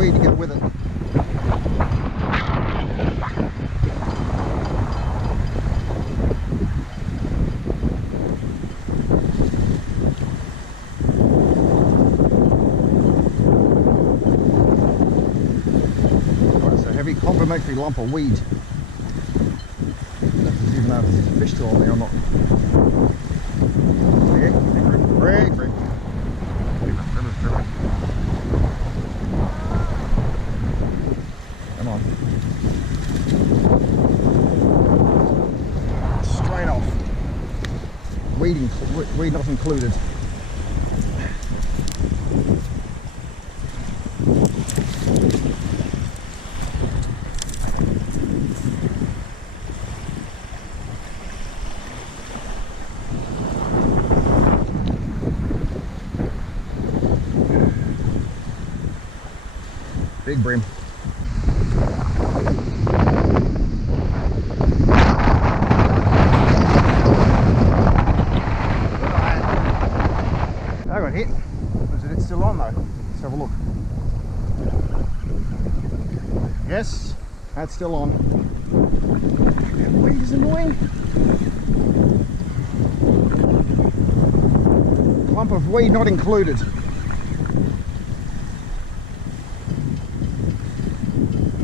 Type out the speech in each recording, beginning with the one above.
weed to go with it. Right, so heavy complimentary lump of weed. Even though there's a fish still on there or not. Yeah, break. Come on. Straight off. Weed not included. Big bream. I got hit. Is it still on though? Let's have a look. Yes, that's still on. That weed is annoying. Clump of weed not included.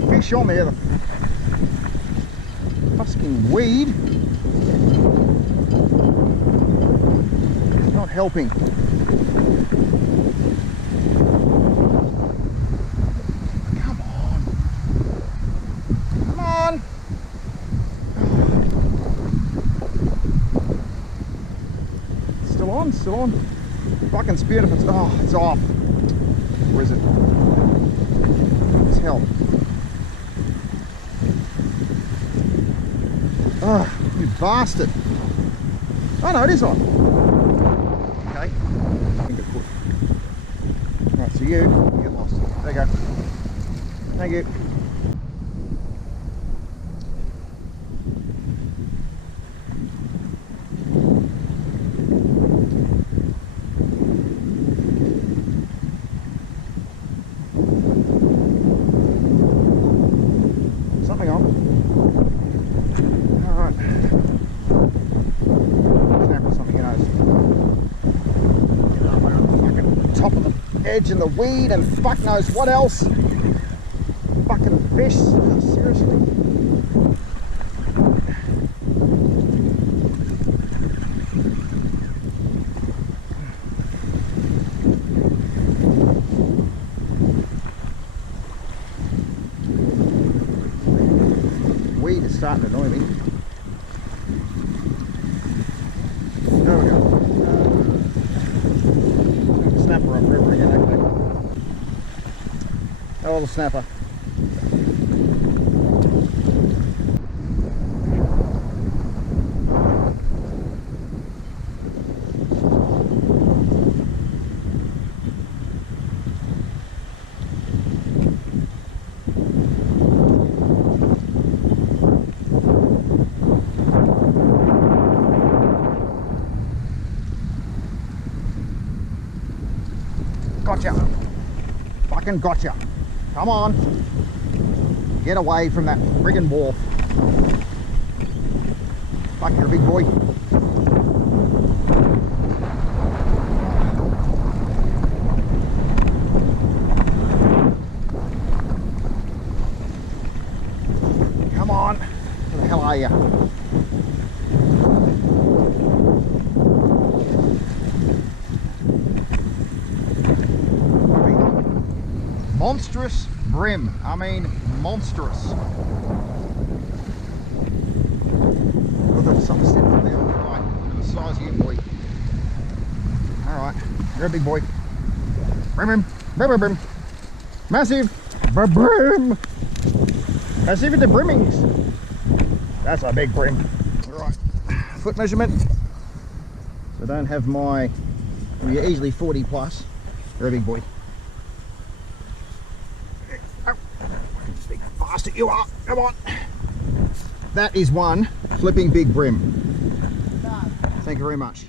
Fish on there, the fusking weed. Not helping. Come on. Come on. Still on, still on. Fucking speared if it's, oh, it's off. Where is it? It's hell. Oh, you bastard. Oh no, it is on. Okay. Right, so you get lost. There you go. Thank you. Something on. Edge and the weed and fuck knows what else. Fucking fish. Oh, seriously. Weed is starting to annoy me. There we go. Snapper up river again, actually. Oh, the snapper. Gotcha. Fucking gotcha. Come on. Get away from that friggin' wharf. Fuck, you're a big boy. Come on. Where the hell are you? Monstrous bream. I mean, monstrous. Oh, there's some step from there. Right, look at the size of you, boy. Alright, you're a big boy. Bream, bream, bream. Massive bream. Massive into brimmings. That's a big bream. Right, foot measurement. So I don't have my, well, you're easily 40 plus. You're a big boy. Big bastard you are, come on. That is one flipping big bream. Thank you very much.